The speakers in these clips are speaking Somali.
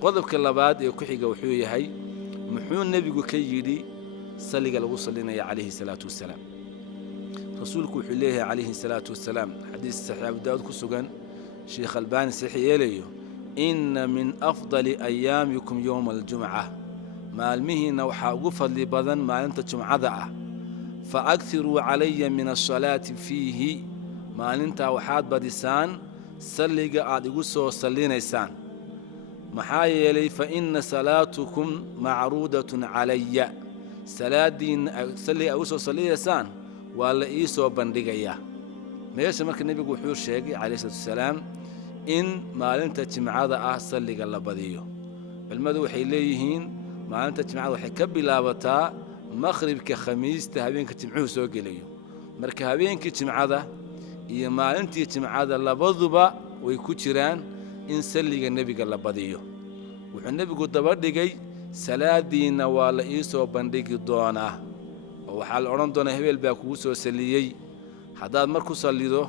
qodobka labaad ee ku xiga wuxuu yahay muxuu nabigu ka yiri saliga lagu salinaya calayhi salaatu wasalaam rasuulku wuxuu leeyahay calayhi salaatu wasalaam xadiis sahih Abu Daawud ku sugan Sheikh Albani sahih yeelayo inna min afdali ayyaamikum yawm al-jum'ah maalmihiina waxa ugu fadli badan maalinta jumcada ah fa akthiru alayya min as-salati fihi maalinta waxaad badisaan saliga aad igu soo salinaysaan maxaa yeelay fa inna salaatukum macruudatun calaya salaadiin saliga ugu soo salinaysaan waa la ii soo bandhigayaa meesha marka nabigu wuxuu sheegay calayhi salaatu wasalaam in maalinta jimcada ah saliga la badiyo cilmadu waxay leeyihiin maalinta jimcada waxay ka bilaabataa maghribka khamiista habeenka jimcuhu soo gelayo marka habeenkii jimcada iyo maalintii jimcada labaduba way ku jiraan in saliga nabiga la badiyo wuxuu nabigu daba dhigay salaadiina waa la ii soo bandhigi doonaa oo waxa la oran doonaa hebel baa kugu soo saliyay hadaad mar ku salido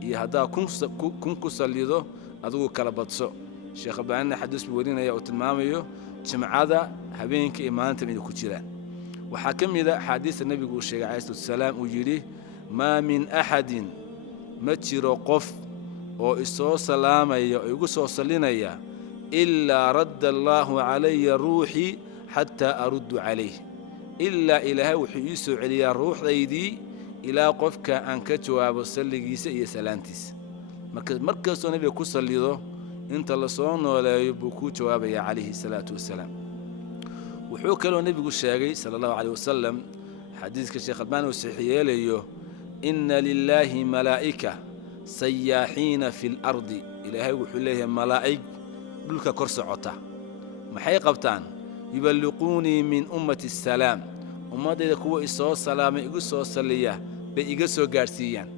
iyo hadaa kun ku salido adigu kala badso sheekh Albani xadiis buu warinaya oo tilmaamayo jimcada habeenkii iyo maalinta mid ku jiraan waxa kamida xadiis nabigu uu sheegay alayhi salaam uu yiri ma min ahadin ma jiro qof oo isoo salaamaya oo igu soo salinaya illa radda Allahu alayya ruuhi hatta aruddu alayhi illa ilaahay wuxuu ii soo celiyaa ruuxdaydii ilaa qofka aan ka jawaabo saligiisa iyo salaantiisa markaasoo nabiga ku salido inta la soo nooleeyo buu ku jawaabaya calayhi salaatu wasalaam wuxuu kaloo nabigu sheegay sallallahu alayhi wasallam xadiiska Sheikh Albani uu sahih yeelayo inna lillahi malaa'ika sayyahiina fil ardi ilaahay wuxuu leeyahay malaa'ig dhulka kor socota maxay qabtaan yuballiquni min ummati salaam ummadayda kuwa isoo salaamay igu soo saliya bay iga soo gaarsiiyaan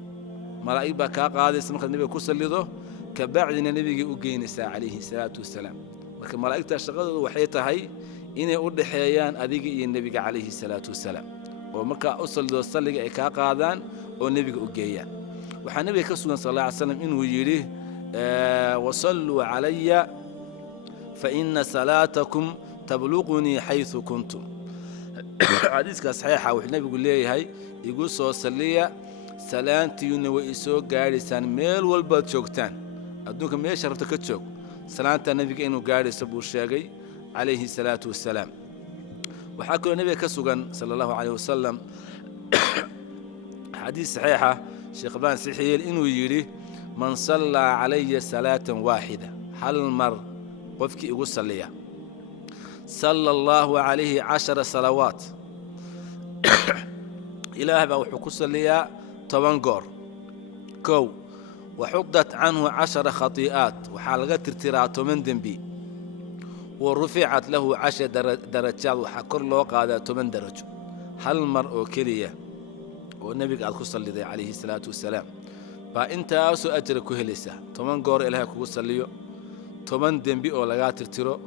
malaa'ig baa ka qaadaysa marka nabiga ku salido ka bacdina nabiga u geynaysa calayhi salaatu wasalaam marka malaa'igta shaqadoodu waxay tahay inay u dhaxeeyaan adiga iyo nabiga calayhi salaatu wasalaam oo marka u salido saliga ay ka qaadaan oo nabiga u geeyaan waxa nabiga ka sugan sallallahu alayhi wasallam inuu yiri wasallu alayya fa inna salatakum tablughuni haythu kuntum xadiiska saxiixa wuxuu nabigu leeyahay igu soo saliya salaantiina way soo gaaraysan meel walba joogtaan adduunka meesha rabta ka joog salaanta nabiga inuu gaarayso buu sheegay calayhi salaatu wasalaam waxa kaloo nabiga ka sugan sallallahu alayhi wasallam xadiis saxiixa sheekh Albani sahih inuu yiri man salla alayya salatan waahida hal mar qofkii igu saliya sallallahu alayhi 10 salawaat ilaahay baa wuxuu ku saliyaa 10 goor kow وحقدت عنه 10 خطيئات وحال ترترا 10 ذنبي ورفعت له 10 درجات وحكر له قاده 10 درجه هل مرء كليه والنبي قال صلى عليه الصلاه والسلام فانت اسو اجر كهليسا 10 غور الهي كو صليو 10 ذنبي او لغا ترترو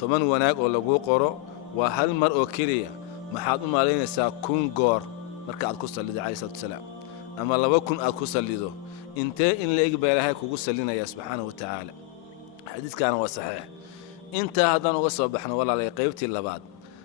10 wanaag oo lagu qoro waa hal mar oo kaliya maxaad u maleynaysaa 1000 goor marka aad ku salido عليه الصلاه والسلام ama 2000 aad ku salido intee in la eeg baa ilaahay kugu salinaya subhanahu wa ta'ala xadiiskana waa saxiix inta hadan uga soo baxno walaalay qaybtii labaad